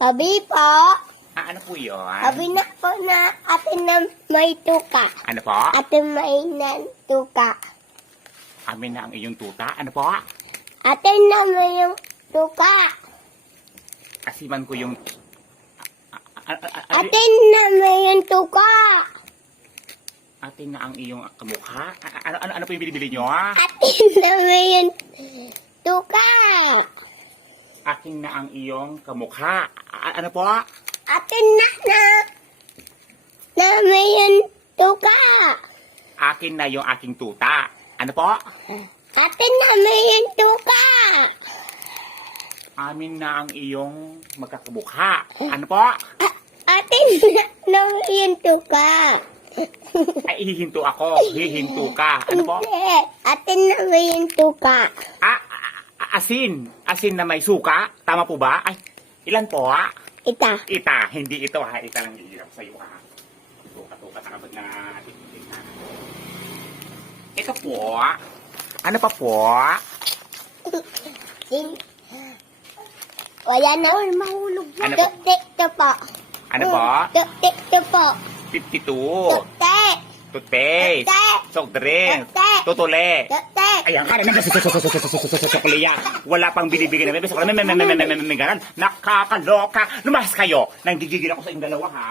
Sabi po, Ano po yun? sabi na po na atin na may tuka. Ano po? Atin may nan tuka. Amin na ang iyong tuta. Ano po? Atin na may yung tuka. Asiman ko yung... Atin na may yung tuka. Atin na ang iyong kamukha. Ano po yung binibili nyo? Atin na may yung tuka. Akin na ang iyong kamukha. Ano po? Atin na may yung tuka. Akin na yung aking tuta. Ano po? Atin na may yung tuka. Amin na ang iyong magkakamukha. Ano po? Atin na may yung tuka. Ay, hihinto ako. Hihinto ka. Ano po? Hindi. Atin na may yung tuka. Asin. Asin na may suka. Tama po ba? Ay, ilan po ha? Ita. Ita. Hindi ito ha. Ita lang hihirap sa'yo ha. Tuka-tuka sa kapag na ito po. Ano pa po? Wala na. Ay, mahulog na. Ano po? Tuktik to po. Ano po? Tuktik to po. 52. Tuktik. Toothpaste. Tuktik. Soft drink. Tuktik. Tutuli. Tuktik. Ayan ka na. Kuliya. Wala pang binibigyan na bebes. Nakakaloka. Lumahas kayo. Nanggigigil ako sa inyong dalawa ha.